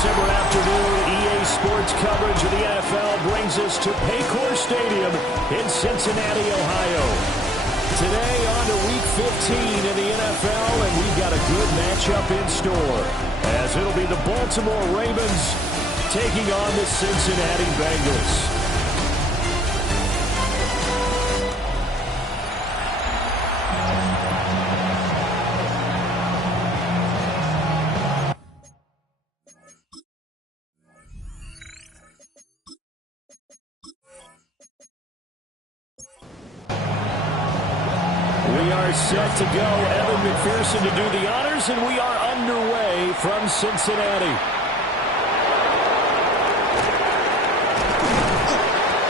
December afternoon, EA Sports coverage of the NFL brings us to Paycor Stadium in Cincinnati, Ohio. Today on to Week 15 in the NFL, and we've got a good matchup in store, as it'll be the Baltimore Ravens taking on the Cincinnati Bengals. Set to go. Evan McPherson to do the honors, and we are underway from Cincinnati.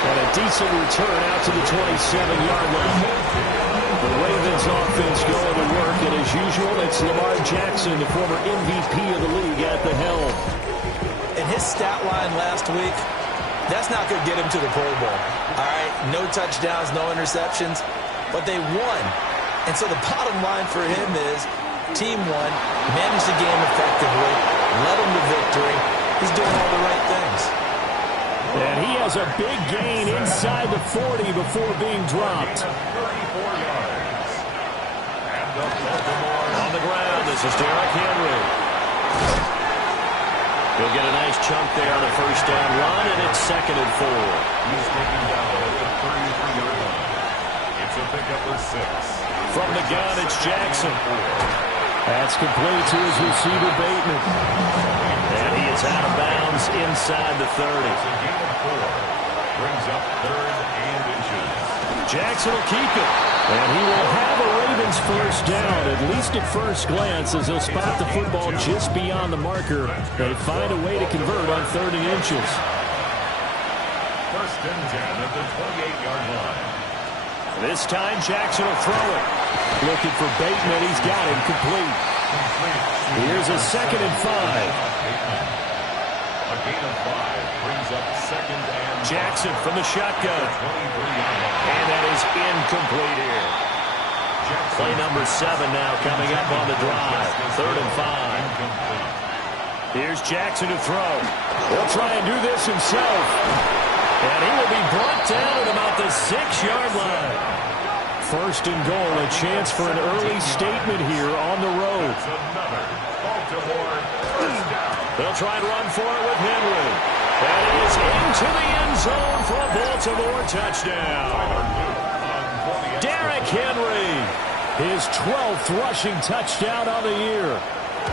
And a decent return out to the 27-yard line. The Ravens offense going to work, and as usual, it's Lamar Jackson, the former MVP of the league, at the helm. And his stat line last week, that's not going to get him to the Pro Bowl. All right, no touchdowns, no interceptions, but they won. And so the bottom line for him is team won, managed the game effectively, led them to victory. He's doing all the right things. And he has a big gain inside the 40 before being dropped. 34 yards. And the Baltimore on the ground. This is Derrick Henry. He'll get a nice chunk there on the first down run, and it's 2nd and 4. He's taken down at the 33-yard line. It's a pickup of 6. From the gun, it's Jackson. That's complete to his receiver, Bateman. And he is out of bounds inside the 30. It's a gain of 4. Brings up 3rd and inches. Jackson will keep it. And he will have a Ravens first down, at least at first glance, as he'll spot the football just beyond the marker. They find a way to convert on 3rd and inches. 1st and 10 at the 28-yard line. This time, Jackson will throw it. Looking for Bateman. He's got him complete. Here's a 2nd and 5. A gain of 5 brings up 2nd and 5. Jackson from the shotgun. And that is incomplete here. Play number 7 now coming up on the drive. 3rd and 5. Here's Jackson to throw. He'll try and do this himself. And he will be brought down at about the 6-yard line. 1st and goal, a chance for an early statement here on the road. They'll try and run for it with Henry. That is into the end zone for a Baltimore touchdown. Derrick Henry, his 12th rushing touchdown on the year.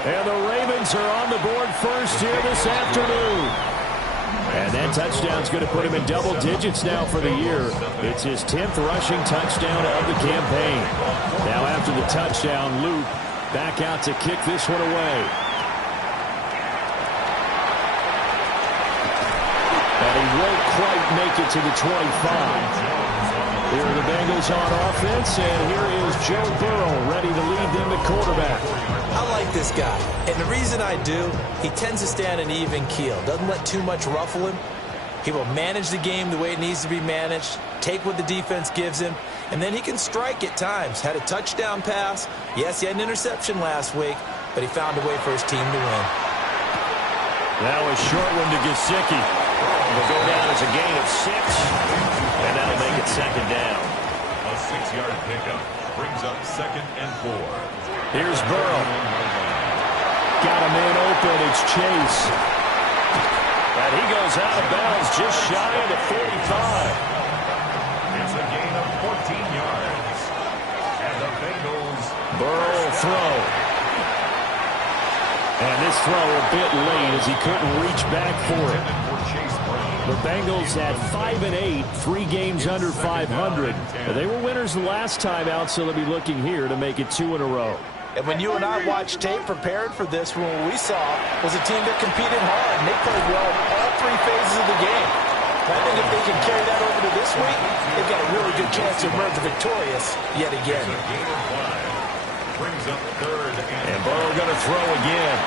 And the Ravens are on the board first here this afternoon. And that touchdown's going to put him in double digits now for the year. It's his 10th rushing touchdown of the campaign. Now after the touchdown, Luke back out to kick this one away. And he won't quite make it to the 25. Here are the Bengals on offense, and here is Joe Burrow ready to lead them at quarterback. I like this guy, and the reason I do, he tends to stay on an even keel. Doesn't let too much ruffle him. He will manage the game the way it needs to be managed, take what the defense gives him, and then he can strike at times. Had a touchdown pass. Yes, he had an interception last week, but he found a way for his team to win. That was short one to Gesicki. Will go down as a gain of 6, and that'll make it 2nd down. A 6-yard pickup brings up 2nd and 4. Here's Burrow. Got a man open. It's Chase. And he goes out of bounds just shy of the 45. It's a gain of 14 yards. And the Bengals. Burrow throw. And this throw a bit late as he couldn't reach back for it. The Bengals at 5-8, 3 games under 500. They were winners the last time out, so they'll be looking here to make it 2 in a row. And when you and I watched tape prepared for this, what we saw was a team that competed hard, and they played well all 3 phases of the game. I think if they can carry that over to this week, they've got a really good chance to emerge victorious yet again. Brings up third and Burrow going to throw again.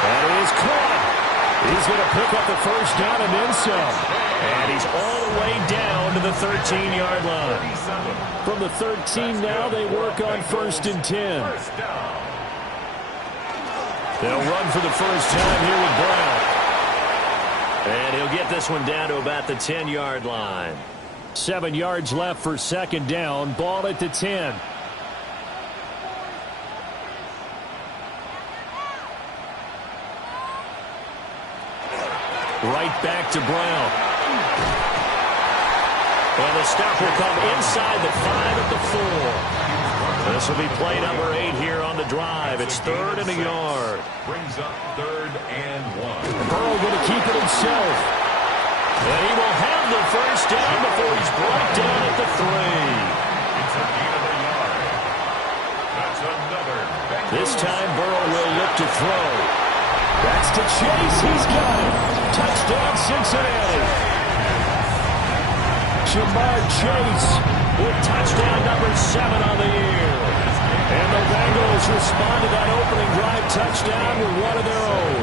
That is caught. He's going to pick up the first down and then some. And he's all the way down to the 13-yard line. From the 13 now, they work on 1st and 10. They'll run for the first time here with Brown. And he'll get this one down to about the 10-yard line. 7 yards left for 2nd down. Ball at the 10. Right back to Brown. And the stop will come inside the 5 at the 4. This will be play number 8 here on the drive. It's 3rd and a yard. Brings up 3rd and 1. Burrow going to keep it himself. And he will have the first down before he's brought down at the 3. It's a gain of a yard. That's another. This time Burrow will look to throw. That's to Chase. He's got it. Touchdown, Cincinnati. Jamar Chase with touchdown number 7 on the year. And the Bengals respond to that opening drive touchdown with one of their own.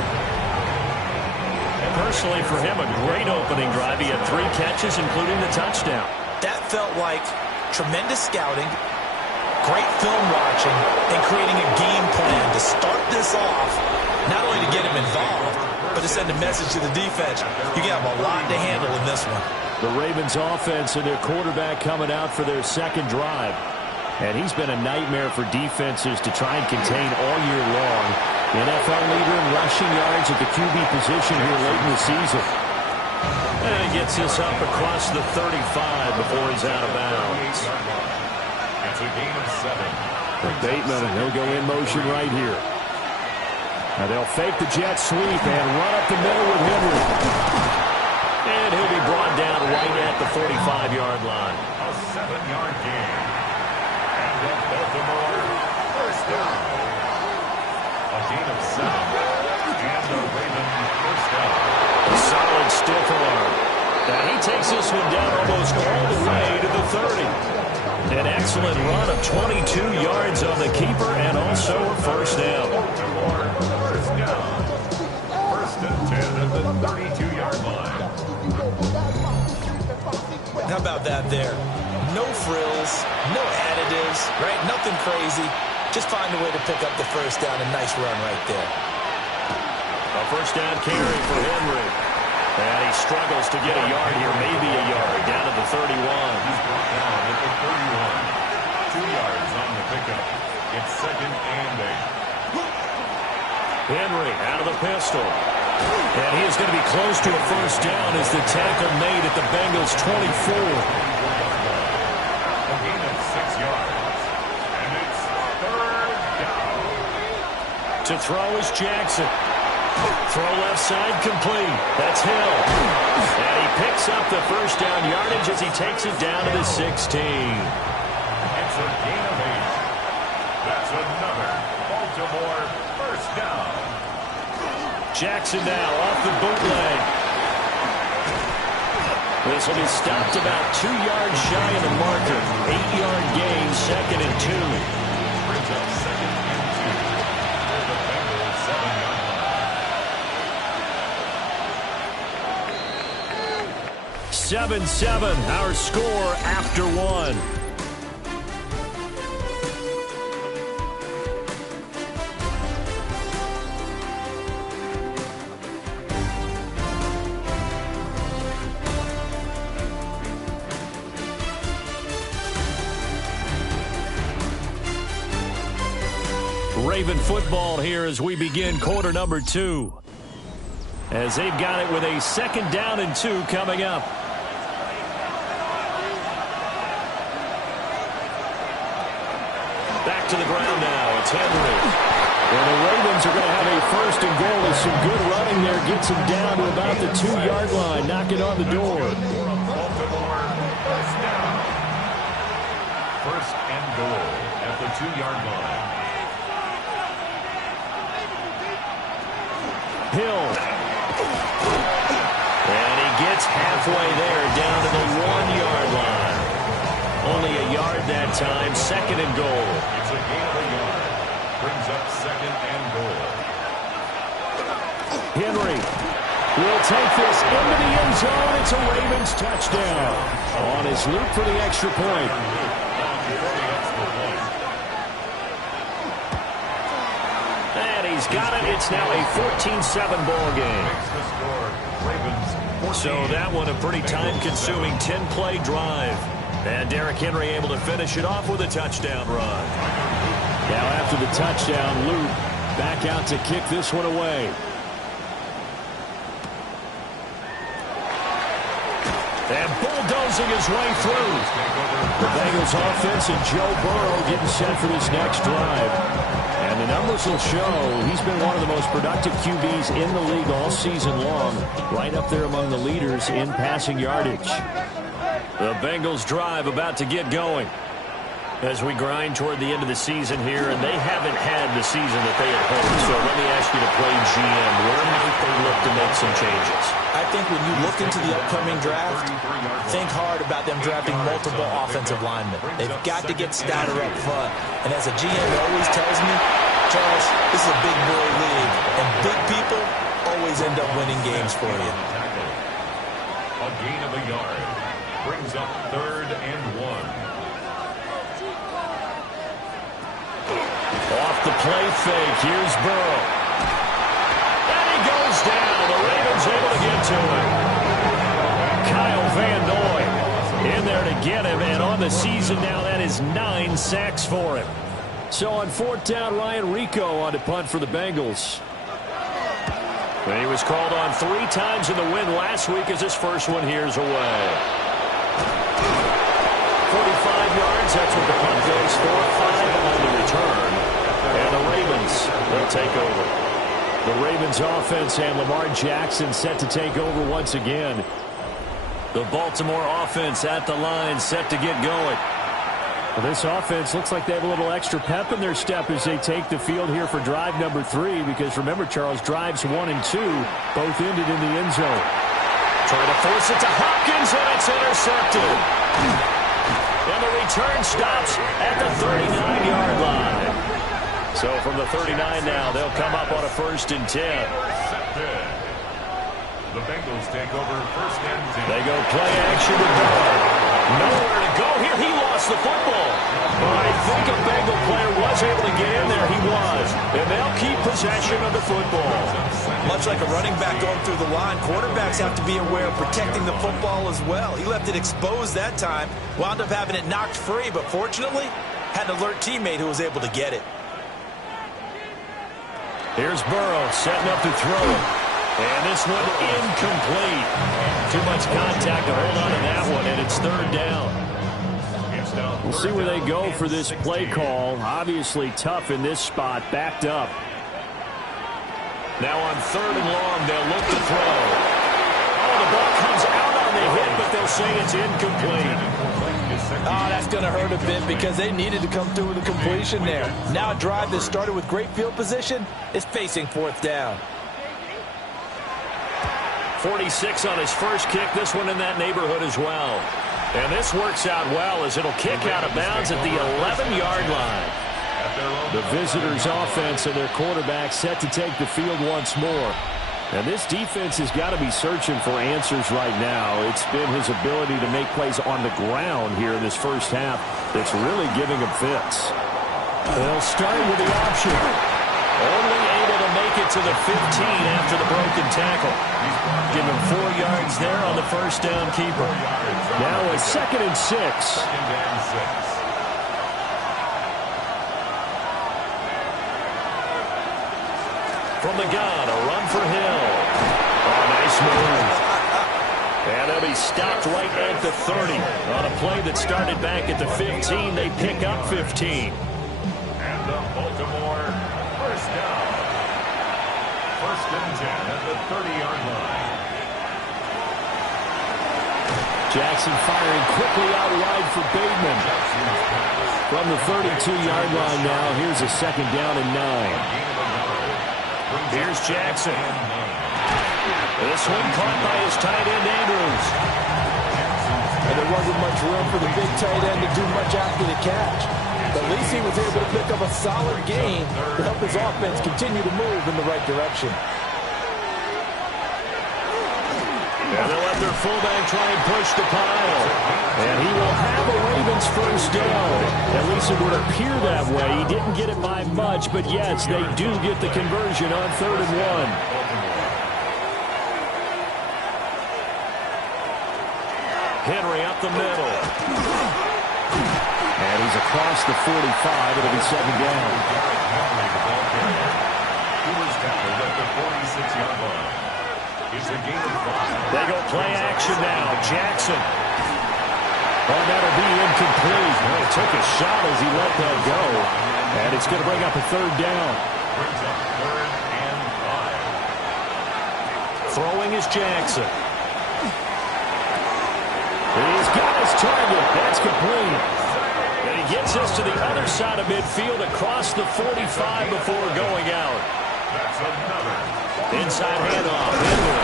Personally, for him, a great opening drive. He had 3 catches, including the touchdown. That felt like tremendous scouting, great film watching, and creating a game plan to start this off, not only to get him involved, but to send a message to the defense. You have a lot to handle in this one. The Ravens offense and their quarterback coming out for their 2nd drive. And he's been a nightmare for defenses to try and contain all year long. NFL leader in rushing yards at the QB position here late in the season. And he gets this up across the 35 before he's out of bounds. It's a gain of 7. For Bateman, and he'll go in motion right here. Now they'll fake the jet sweep and run up the middle with Henry. And he'll be brought down right at the 45-yard line. A 7-yard gain. And the Baltimore first down. A gain of 7. And the Ravens first down. A solid stiff arm. And he takes this one down almost all the way to the 30. An excellent run of 22 yards on the keeper and also a first down. First down. 1st and 10 at the 32-yard line. How about that there? No frills, no additives, right? Nothing crazy. Just find a way to pick up the first down. A nice run right there. A first down carry for Henry. And he struggles to get a yard here, maybe a yard, down to the 31. He's brought down at the 31. 2 yards on the pickup. It's 2nd and 8. Henry out of the pistol. And he is going to be close to a first down as the tackle made at the Bengals' 24. A gain of 6 yards. And it's 3rd down. To throw is Jackson. Throw left side complete. That's Hill. And he picks up the first down yardage as he takes it down to the 16. It's a gain of 8. That's another Baltimore first down. Jackson now off the bootleg. This will be stopped about 2 yards shy of the marker. 8-yard gain, 2nd and 2. Brings up 2nd and 2. For the Bengals 7-yard line. 7-7, our score after 1. Raven football here as we begin quarter number 2. As they've got it with a 2nd down and 2 coming up. Back to the ground now. It's Henry. And the Ravens are going to have a 1st and goal as some good running there gets him down to about the 2-yard line, knocking on the door. Baltimore first down. 1st and goal at the 2-yard line. Hill. halfway there, down to the 1-yard line. Only a yard that time, 2nd and goal. It's a gain of a yard. Brings up 2nd and goal. Henry will take this into the end zone. It's a Ravens touchdown on his loop for the extra point. And he's got it. It's now a 14-7 ball game. So that one a pretty time-consuming 10-play drive. And Derrick Henry able to finish it off with a touchdown run. Now after the touchdown, Luke back out to kick this one away. And bulldozing his way through. The Bengals offense and Joe Burrow getting set for this next drive. And the numbers will show he's been one of the most productive QBs in the league all season long. Right up there among the leaders in passing yardage. The Bengals drive about to get going as we grind toward the end of the season here, and they haven't had the season that they had hoped. So let me ask you to play GM. Where might they look to make some changes? I think when you look into the upcoming draft, think hard about them drafting multiple offensive linemen. They've got to get stouter up front. And as a GM always tells me, Charles, this is a big boy league, and big people always end up winning games for you. A gain of a yard. Brings up 3rd and 1. Off the play fake, here's Burrow. And he goes down. The Ravens able to get to him. Kyle Van Noy in there to get him, and on the season now, that is 9 sacks for him. So on 4th down, Ryan Rico on to punt for the Bengals. And he was called on 3 times in the win last week as his first one here's away. 45 yards, that's what the punt goes for. 5 on the return. And the Ravens, they'll take over. The Ravens offense and Lamar Jackson set to take over once again. The Baltimore offense at the line, set to get going. Well, this offense looks like they have a little extra pep in their step as they take the field here for drive number 3. Because remember, Charles, drives 1 and 2 both ended in the end zone. Trying to force it to Hopkins, and it's intercepted. And the return stops at the 39-yard line. So from the 39 now, they'll come up on a 1st and 10. The Bengals take over 1st and 10. They go play action to Burrow. Nowhere to go here. He lost the football. But I think a Bengal player was able to get in there. He was. And they'll keep possession of the football. Much like a running back going through the line, quarterbacks have to be aware of protecting the football as well. He left it exposed that time, wound up having it knocked free, but fortunately, had an alert teammate who was able to get it. Here's Burrow setting up to throw it. And this one incomplete. Too much contact to hold on to that one, and it's 3rd down. We'll see where they go for this play call. Obviously tough in this spot, backed up. Now on 3rd and long, they'll look to throw. Oh, the ball comes out on the hit, but they'll say it's incomplete. Oh, that's going to hurt a bit because they needed to come through with a completion there. Now a drive that started with great field position is facing 4th down. 46 on his first kick, this one in that neighborhood as well. And this works out well as it'll kick out of bounds at the 11-yard line. The visitors' offense and their quarterback set to take the field once more. And this defense has got to be searching for answers right now. It's been his ability to make plays on the ground here in this first half that's really giving him fits. They'll start with the option. Only able to make it to the 15 after the broken tackle. Give him 4 yards there on the 1st down keeper. Now a 2nd and 6. From the gun, a run for Hill. Oh, nice move. And they'll be stopped right at the 30. On a play that started back at the 15, they pick up 15. And the Baltimore 1st down. 1st and 10 at the 30-yard line. Jackson firing quickly out wide for Bateman. From the 32-yard line now, here's a 2nd down and 9. Here's Jackson. This one caught by his tight end, Andrews. much room for the big tight end to do much after the catch. But at least he was able to pick up a solid gain to help his offense continue to move in the right direction. And they'll let their fullback try and push the pile. And he will have a Ravens first down. At least it would appear that way. He didn't get it by much, but yes, they do get the conversion on 3rd and 1. Henry up the middle. And he's across the 45. It'll be 2nd down. He was tackled at the 46-yard line. It's a gain of 5. They go play action now. Jackson. Oh, that'll be incomplete. Well, he took a shot as he let that go. And it's going to bring up a 3rd down. Brings up 3rd and 5. Throwing is Jackson. He's got his target. That's complete. And he gets us to the other side of midfield across the 45 before going out. That's another. Inside handoff. Henry.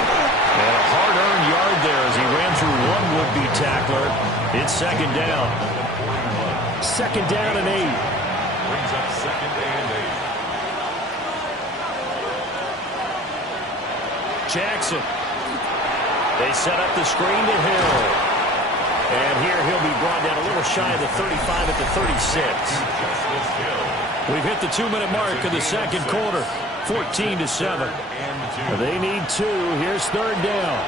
And a hard-earned yard there as he ran through one would-be tackler. It's 2nd down. 2nd down and 8. Brings up 2nd and 8. Jackson. They set up the screen to Hill. And here he'll be brought down a little shy of the 35 at the 36. We've hit the 2-minute mark of the 2nd quarter. 14-7. They need 2. Here's 3rd down.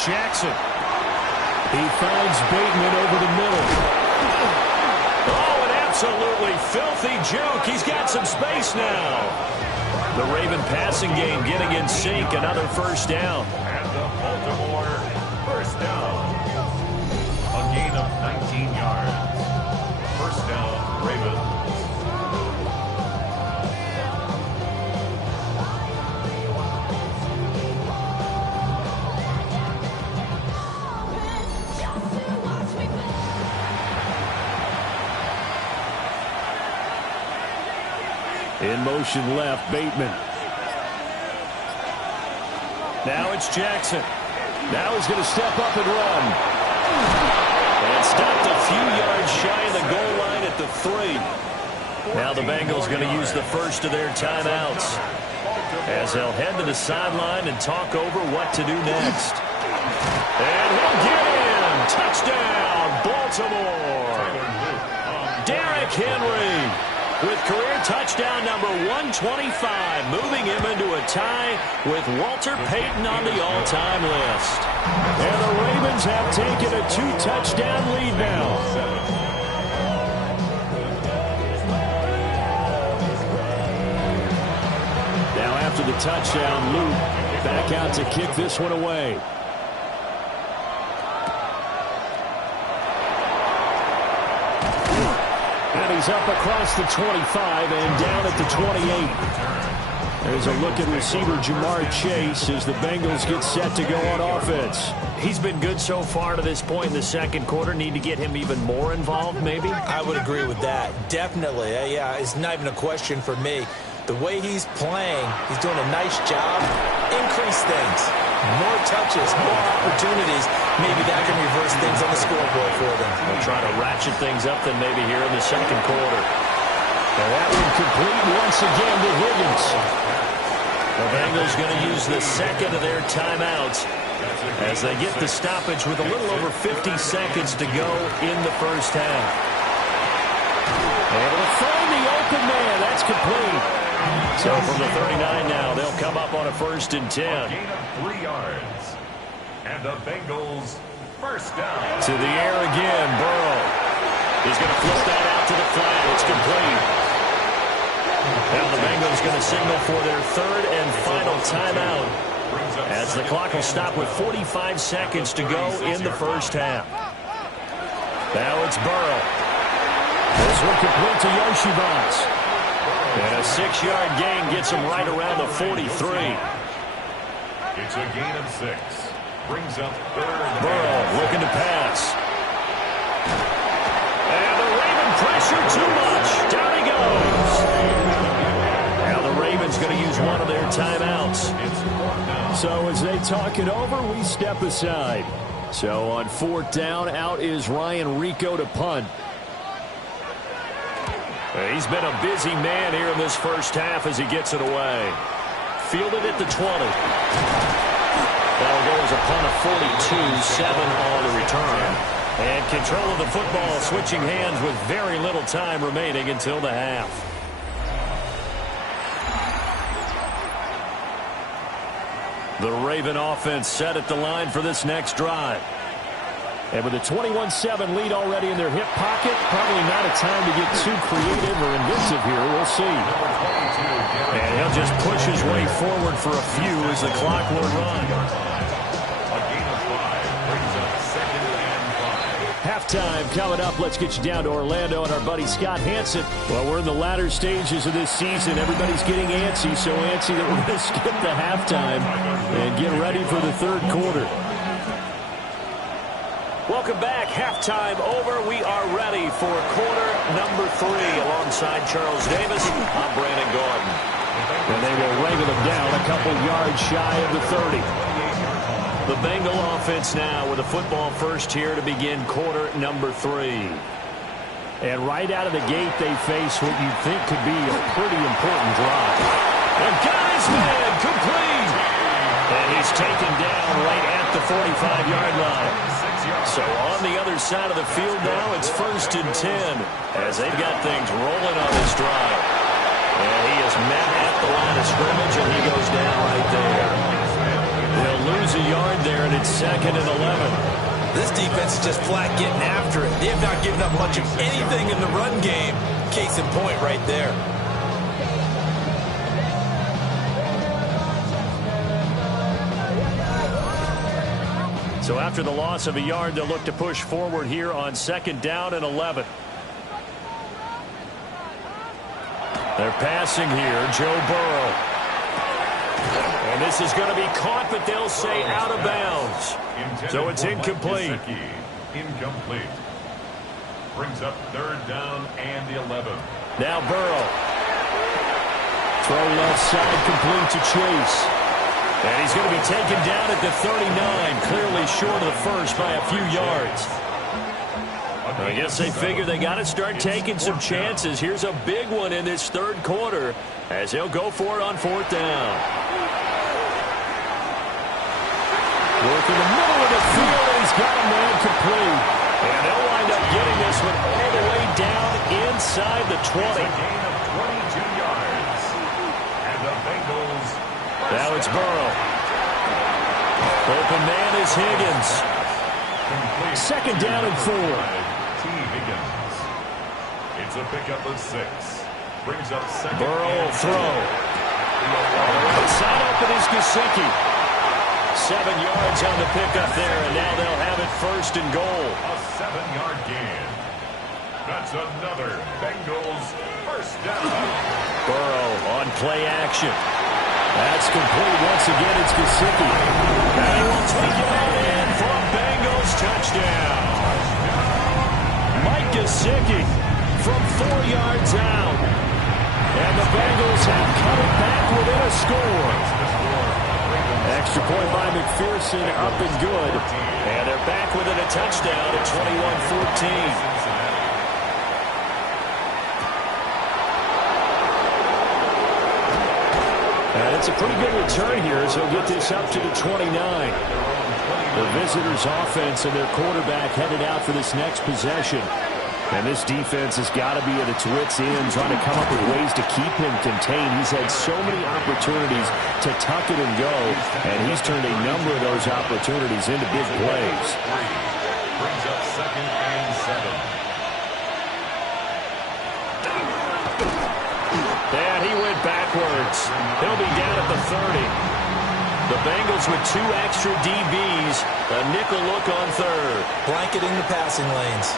Jackson. He finds Bateman over the middle. Oh, an absolutely filthy juke. He's got some space now. The Raven passing game getting in sync. Another 1st down. And the Baltimore first down. A gain of 19 yards. 1st down, Ravens. In motion left, Bateman. Now it's Jackson. Now he's going to step up and run. And stopped a few yards shy of the goal line at the 3. Now the Bengals going to use the first of their timeouts as they'll head to the sideline and talk over what to do next. And he'll get in. Touchdown, Baltimore. Derrick Henry with career touchdown number 125, moving him into a tie with Walter Payton on the all-time list. And the Ravens have taken a 2-touchdown lead now. Now after the touchdown, Luke back out to kick this one away. And he's up across the 25 and down at the 28. There's a look at receiver Jamar Chase as the Bengals get set to go on offense. He's been good so far to this point in the 2nd quarter. Need to get him even more involved, maybe? I would agree with that. Definitely. Yeah, it's not even a question for me. The way he's playing, he's doing a nice job. Increase things. More touches, more opportunities. Maybe that can reverse things on the scoreboard for them. We'll try to ratchet things up then maybe here in the 2nd quarter. And that one complete once again to Higgins. The Bengals going to use the 2nd of their timeouts as they get the stoppage with a little over 50 seconds to go in the 1st half. Able to find the open man. That's complete. So from the 39 now, they'll come up on a 1st and 10. A gain of 3 yards. And the Bengals first down. To the air again, Burrow. He's going to flip that out to the flat. It's complete. Now the Bengals going to signal for their 3rd and final timeout as the clock will stop with 45 seconds to go in the 1st half. Now it's Burrow. This one complete to Yoshibas. And a 6-yard gain gets him right around the 43. It's a gain of 6. Brings up 3rd. Burrow looking to pass. And the Raven pressure too much. Down he goes. Now the Ravens going to use one of their timeouts. It's 4th down. So as they talk it over, we step aside. So on 4th down, out is Ryan Rico to punt. He's been a busy man here in this first half as he gets it away. Fielded at the 20. That'll go as a punt of 42, 7 on the return. And control of the football switching hands with very little time remaining until the half. The Raven offense set at the line for this next drive. And with a 21-7 lead already in their hip pocket, probably not a time to get too creative or inventive here. We'll see. And he'll just push his way forward for a few as the clock will run. A gain of 5 brings up 2nd and 5. Halftime coming up. Let's get you down to Orlando and our buddy Scott Hansen. Well, we're in the latter stages of this season. Everybody's getting antsy, so antsy that we're going to skip the halftime and get ready for the third quarter. Welcome back. Halftime over. We are ready for quarter number 3. Alongside Charles Davis, I'm Brandon Gordon. And they will wrangle them down a couple yards shy of the 30. The Bengal offense now with a football first here to begin quarter number 3. And right out of the gate, they face what you'd think could be a pretty important drive. And got his man complete. And he's taken down right at the 45-yard line. So on the other side of the field now, it's 1st and 10 as they've got things rolling on this drive. And he is met at the line of scrimmage, and he goes down right there. They'll lose a yard there, and it's 2nd and 11. This defense is just flat getting after it. They have not given up much of anything in the run game. Case in point right there. So after the loss of a yard, they'll look to push forward here on 2nd down and 11. They're passing here, Joe Burrow. And this is going to be caught, but they'll say out of bounds. So it's incomplete. Incomplete. Brings up 3rd down and 11. Now Burrow. Throw left side, complete to Chase. And he's going to be taken down at the 39, clearly short of the first by a few yards. I guess they figure they got to start taking some chances. Here's a big one in this third quarter as he'll go for it on 4th down. Work in the middle of the field, and he's got a man complete. And they'll wind up getting this one all the way down inside the 20. It's a gain of 22 yards. And the Bengals. Now it's Burrow. Open man is Higgins. Complete. 2nd down and 4. T. Higgins. It's a pickup of 6. Brings up 2nd. Burrow will throw. On the right side open is Gesicki. 7 yards on the pickup there, and now they'll have it 1st and goal. A 7-yard gain. That's another Bengals 1st down. Burrow on play action. That's complete. Once again, it's Gesicki. And he will take it out in for a Bengals touchdown. Mike Gesicki from 4 yards out. And the Bengals have cut it back within a score. Extra point by McPherson, up and good. And they're back within a touchdown at 21-14. And it's a pretty good return here as he'll get this up to the 29. The visitors' offense and their quarterback headed out for this next possession. And this defense has got to be at its wits' end, trying to come up with ways to keep him contained. He's had so many opportunities to tuck it and go, and he's turned a number of those opportunities into big plays. Brings up 2nd and 7. And he went backwards. He'll be down at the 30. The Bengals with 2 extra DBs. A nickel look on 3rd. Blanketing the passing lanes.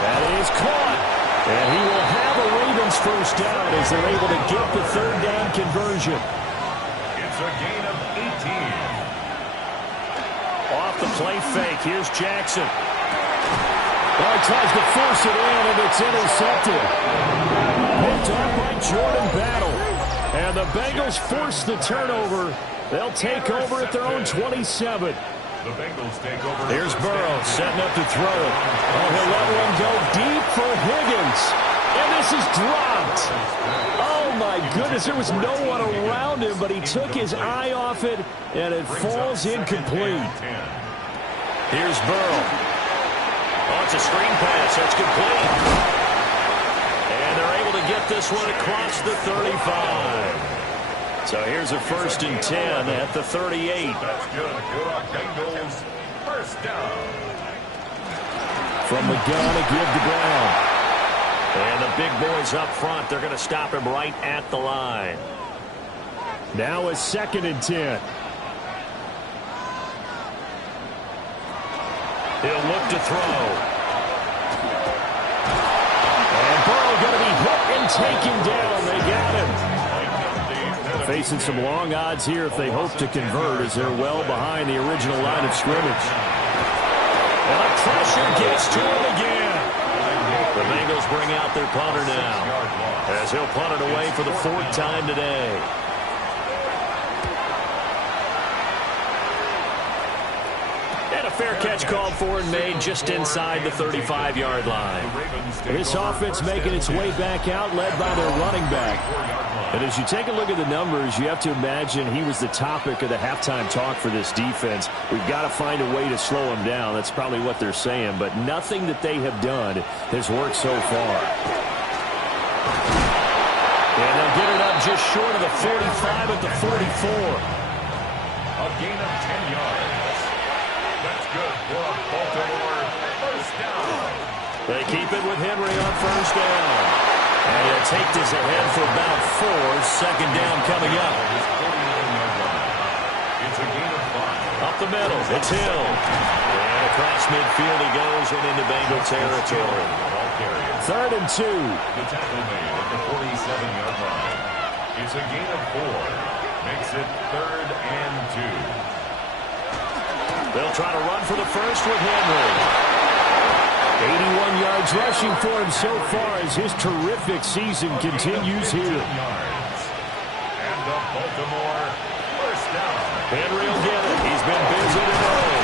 That is caught. And he will have a Ravens 1st down as they're able to get the 3rd down conversion. It's a gain of 18. Off the play fake. Here's Jackson. Oh, he tries to force it in, and it's intercepted. Picked up by Jordan Battle. And the Bengals force the turnover. They'll take over at their own 27. The Bengals take over. Here's Burrow setting up to throw it. Oh, he'll let one go deep for Higgins. And this is dropped. Oh, my goodness. There was no one around him, but he took his eye off it, and it falls incomplete. Here's Burrow. Oh, it's a screen pass. That's complete. And they're able to get this one across the 35. So here's a 1st and 10 at the 38. That's good. Bengals first down. From the gun to give to Brown. And the big boys up front, they're going to stop him right at the line. Now a 2nd and 10. He'll look to throw. And Burrow going to be hit and taken down. They got him. Facing some long odds here if they hope to convert as they're well behind the original line of scrimmage. And the pressure gets to him again. The Bengals bring out their punter now as he'll punt it away for the 4th time today. And a fair catch called for and made just inside the 35-yard line. This offense making its way back out, led by their running back. And as you take a look at the numbers, you have to imagine he was the topic of the halftime talk for this defense. We've got to find a way to slow him down. That's probably what they're saying. But nothing that they have done has worked so far. And they'll get it up just short of the 45 at the 44. A gain of 10 yards. That's good for Baltimore. First down. They keep it with Henry on 1st down. And he'll take this ahead for about 4. 2nd down coming up. It's a gain of 5. Up the middle. It's Hill. And across midfield he goes and into Bengal territory. 3rd and 2. The tackle made at the 47-yard line. It's a gain of 4. Makes it 3rd and 2. They'll try to run for the first with Henry. 81 yards rushing for him so far as his terrific season continues here. And the Baltimore first down. Henry will get it. He's been busy today.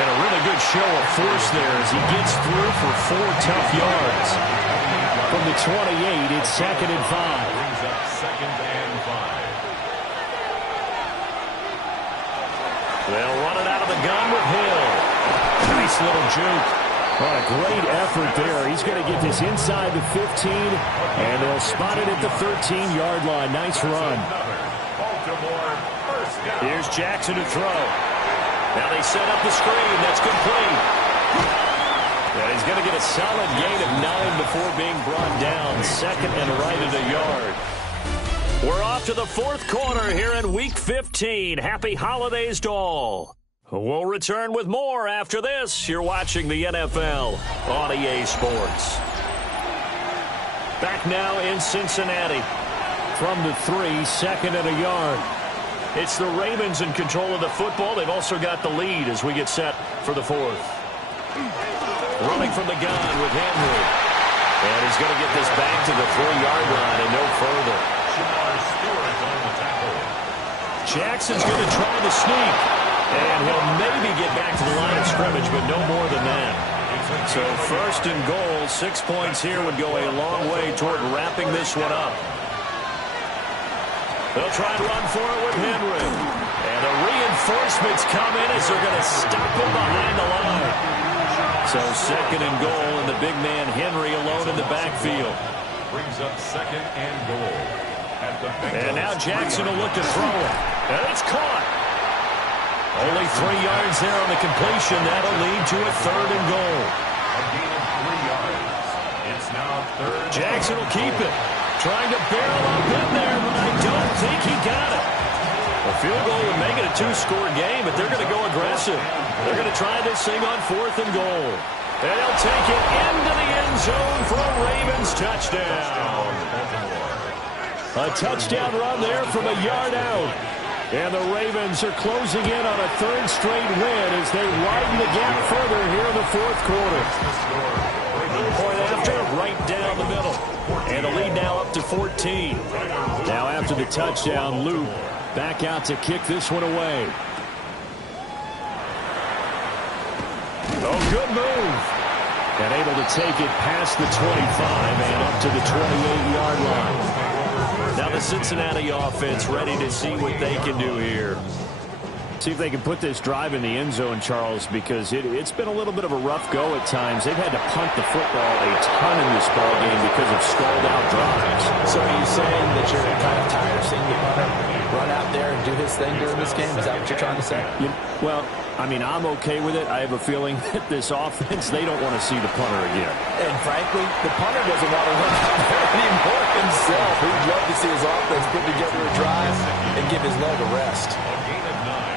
And a really good show of force there as he gets through for 4 tough yards. From the 28, it's 2nd and 5. Brings up 2nd and 5. They'll run it out of the gun with Hill. Nice little juke. Oh, a great effort there. He's going to get this inside the 15, and they'll spot it at the 13-yard line. Nice run. Here's Jackson to throw. Now they set up the screen. That's complete. And he's going to get a solid gain of 9 before being brought down. 2nd and right at a yard. We're off to the 4th quarter here in Week 15. Happy holidays to all. We'll return with more after this. You're watching the NFL on EA Sports. Back now in Cincinnati. From the 3, 2nd and a yard. It's the Ravens in control of the football. They've also got the lead as we get set for the 4th. Running from the gun with Henry. And he's going to get this back to the 3-yard line and no further. Jackson's going to try the sneak. And he'll maybe get back to the line of scrimmage, but no more than that. So 1st and goal, 6 points here would go a long way toward wrapping this one up. They'll try and run for it with Henry. And the reinforcements come in as they're going to stop him behind the line. So 2nd and goal, and the big man Henry alone in the backfield. Brings up 2nd and goal. And now Jackson will look to throw it. And it's caught. Only 3 yards there on the completion. That'll lead to a 3rd and goal. A gain of 3 yards. It's now 3rd. Jackson will keep it. Trying to barrel up in there, but I don't think he got it. A field goal would make it a 2-score game, but they're going to go aggressive. They're going to try this thing on 4th and goal. And they'll take it into the end zone for a Ravens touchdown. A touchdown run there from a yard out. And the Ravens are closing in on a 3rd straight win as they widen the gap further here in the 4th quarter. Point after, right down the middle. And the lead now up to 14. Now after the touchdown, Luke back out to kick this one away. Oh, good move. And able to take it past the 25 and up to the 28-yard line. Now the Cincinnati offense ready to see what they can do here. See if they can put this drive in the end zone, Charles, because it's been a little bit of a rough go at times. They've had to punt the football a ton in this ball game because of stalled-out drives. So are you saying that you're kind of tired of seeing the punter run out there and do his thing during this game? Is that what you're trying to say? Well, I mean, I'm okay with it. I have a feeling that this offense, they don't want to see the punter again. And frankly, the punter doesn't want to run out there anymore himself. He'd love to see his offense put together a drive and give his leg a rest.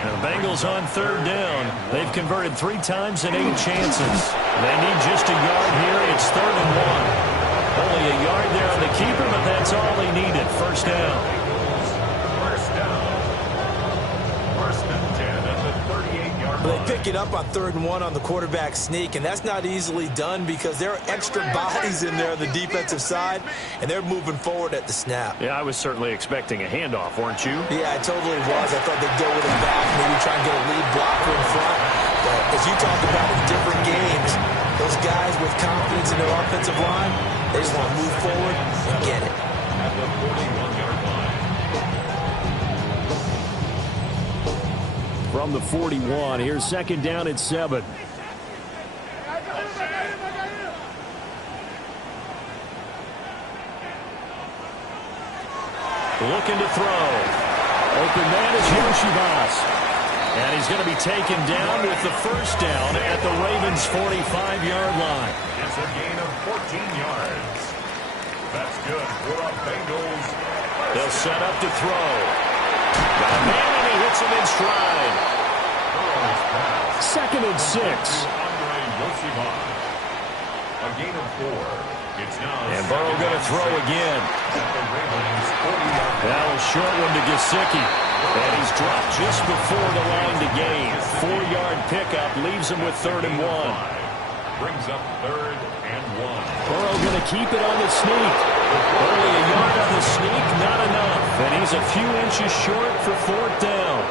Now the Bengals on third down. They've converted 3 times and 8 chances. They need just a yard here. It's 3rd and 1. Only a yard there on the keeper, but that's all they needed. First down. First and 10 at the 38-yard line. They pick it up on 3rd and 1 on the quarterback sneak, and that's not easily done because there are extra bodies in there on the defensive side, and they're moving forward at the snap. Yeah, I was certainly expecting a handoff, weren't you? Yeah, I totally was. I thought they'd go with him back, maybe try and get a lead blocker in front. But as you talked about in different games, those guys with confidence in their offensive line, they just want to move forward and get it. At the 41-yard line. From the 41, here's 2nd down at 7. Looking to throw. Open man is Yoshibas. And he's going to be taken down with the first down at the Ravens' 45-yard line. It's a gain of 14 yards. That's good for the Bengals. They'll set up to throw. Got a man and he hits him in stride. 2nd and 6. A gain of 4. It's now And Burrow going to throw again. That was short one to Gesicki. And he's dropped just before the line to gain. 4-yard pickup leaves him with 3rd and 1. Brings up 3rd and 1. Burrow going to keep it on the sneak. Only a yard on the sneak, not enough. And he's a few inches short for 4th down.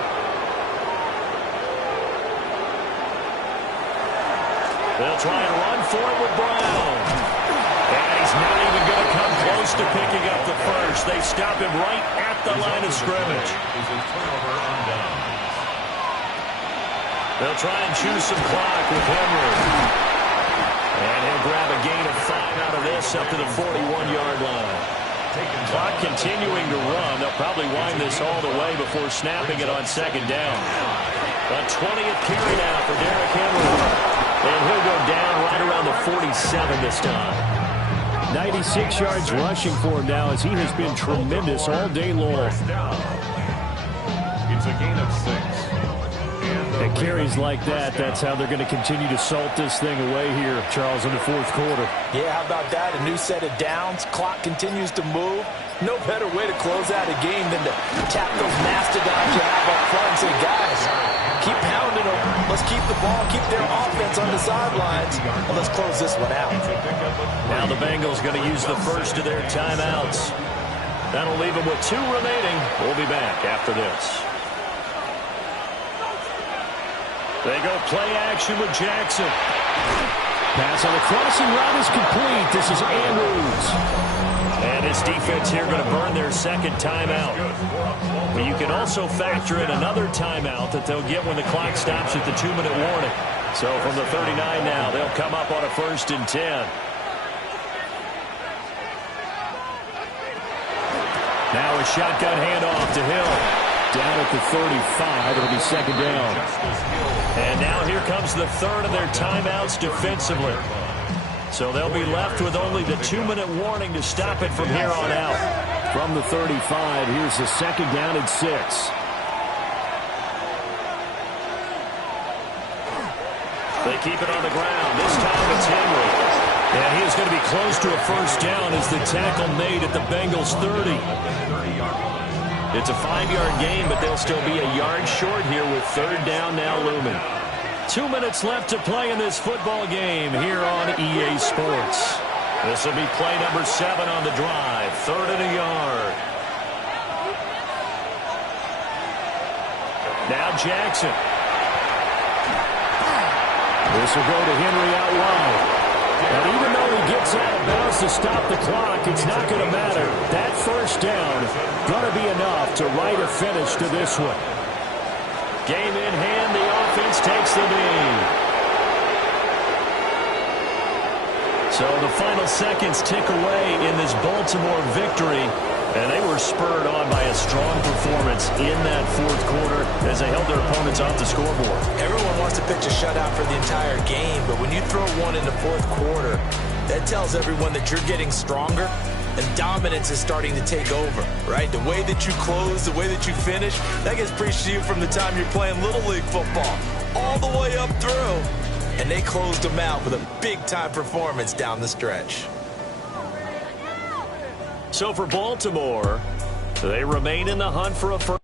They'll try and run for it with Brown. And he's not even going to come close to picking up the first. They stop him right at the line of scrimmage. Is a turnover on downs. They'll try and choose some clock with Henry. And he'll grab a gain of 5 out of this up to the 41-yard line. Clock continuing to run. They'll probably wind this all the way before snapping it on 2nd down. A 20th carry now for Derrick Henry. And he'll go down right around the 47 this time. 96 yards rushing for him now as he has been tremendous all day long. It's a gain of 6. And carries like that, that's how they're going to continue to salt this thing away here, Charles, in the 4th quarter. Yeah, how about that? A new set of downs. Clock continues to move. No better way to close out a game than to tap those mastodons you have up front and say, guys, keep pounding them. Let's keep the ball, keep their offense on the sidelines, and let's close this one out. Now the Bengals going to use the first of their timeouts. That'll leave them with 2 remaining. We'll be back after this. They go play action with Jackson. Pass on the crossing route is complete. This is Andrews. And his defense here going to burn their 2nd timeout. But you can also factor in another timeout that they'll get when the clock stops at the 2-minute warning. So from the 39 now, they'll come up on a 1st and 10. Now a shotgun handoff to Hill. Down at the 35, it'll be 2nd down. And now here comes the 3rd of their timeouts defensively. So they'll be left with only the 2-minute warning to stop it from here on out. From the 35, here's the 2nd down and 6. They keep it on the ground. This time it's Henry. And he is going to be close to a 1st down as the tackle made at the Bengals 30. It's a 5-yard gain, but they'll still be a yard short here with 3rd down now looming. 2 minutes left to play in this football game here on EA Sports. This will be play number 7 on the drive. 3rd and a yard. Now Jackson. This will go to Henry out wide. And even though he gets out of bounds to stop the clock, it's not going to matter. That first down going to be enough to write a finish to this one. Game in hand, the offense takes the knee. So the final seconds tick away in this Baltimore victory, and they were spurred on by a strong performance in that 4th quarter as they held their opponents off the scoreboard. Everyone wants to pitch a shutout for the entire game, but when you throw one in the 4th quarter, that tells everyone that you're getting stronger and dominance is starting to take over, right? The way that you close, the way that you finish, that gets preached to you from the time you're playing Little League football all the way up through. And they closed them out with a big-time performance down the stretch. So for Baltimore, they remain in the hunt for a first.